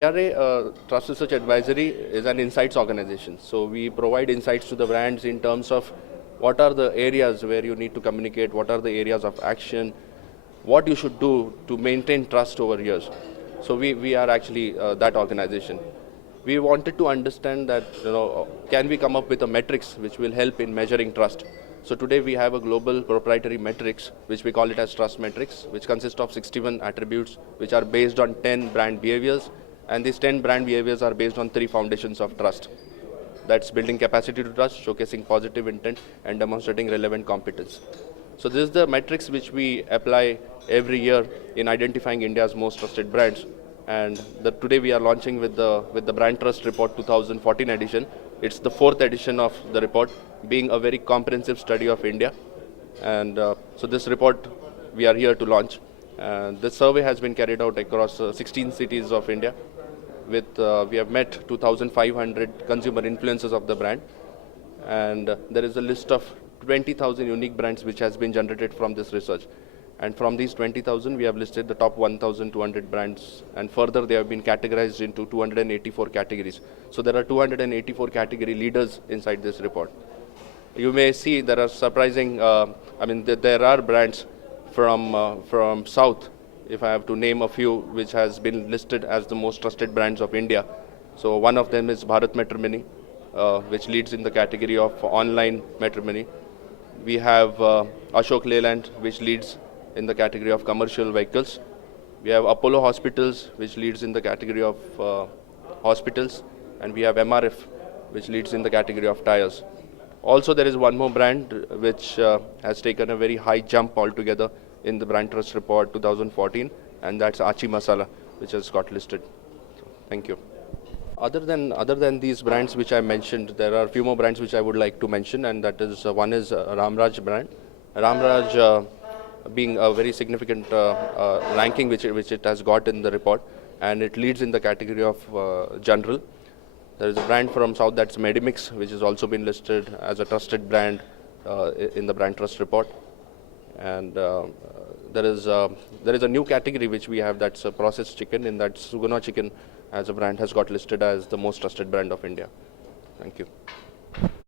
TRA Trust Research Advisory is an insights organization. So we provide insights to the brands in terms of what are the areas where you need to communicate, what are the areas of action, what you should do to maintain trust over years. So we are actually that organization. We wanted to understand that, can we come up with a metrics which will help in measuring trust. So today we have a global proprietary metrics, which we call it as trust metrics, which consists of 61 attributes, which are based on 10 brand behaviors. And these 10 brand behaviors are based on 3 foundations of trust. That's building capacity to trust, showcasing positive intent, and demonstrating relevant competence. So this is the metrics which we apply every year in identifying India's most trusted brands. And today we are launching with the Brand Trust Report 2014 edition. It's the 4th edition of the report, being a very comprehensive study of India. And so this report we are here to launch. This survey has been carried out across 16 cities of India. We have met 2,500 consumer influencers of the brand, and there is a list of 20,000 unique brands which has been generated from this research. And from these 20,000, we have listed the top 1,200 brands, and further they have been categorized into 284 categories. So there are 284 category leaders inside this report. You may see there are surprising, there are brands from South, if I have to name a few, which has been listed as the most trusted brands of India. So one of them is Bharat Matrimony, which leads in the category of online matrimony. We have Ashok Leyland, which leads in the category of commercial vehicles. We have Apollo Hospitals, which leads in the category of hospitals. And we have MRF, which leads in the category of tires. Also, there is one more brand which has taken a very high jump altogether in the Brand Trust Report 2014, and that's Aachi Masala, which has got listed. So, thank you. Other than these brands which I mentioned, there are a few more brands which I would like to mention, and that is one is Ramraj brand. Ramraj being a very significant ranking which it has got in the report, and it leads in the category of general. There is a brand from South, that's Medimix, which has also been listed as a trusted brand in the Brand Trust Report. And there is a new category which we have, that's processed chicken, in that Suguna Chicken as a brand has got listed as the most trusted brand of India. Thank you.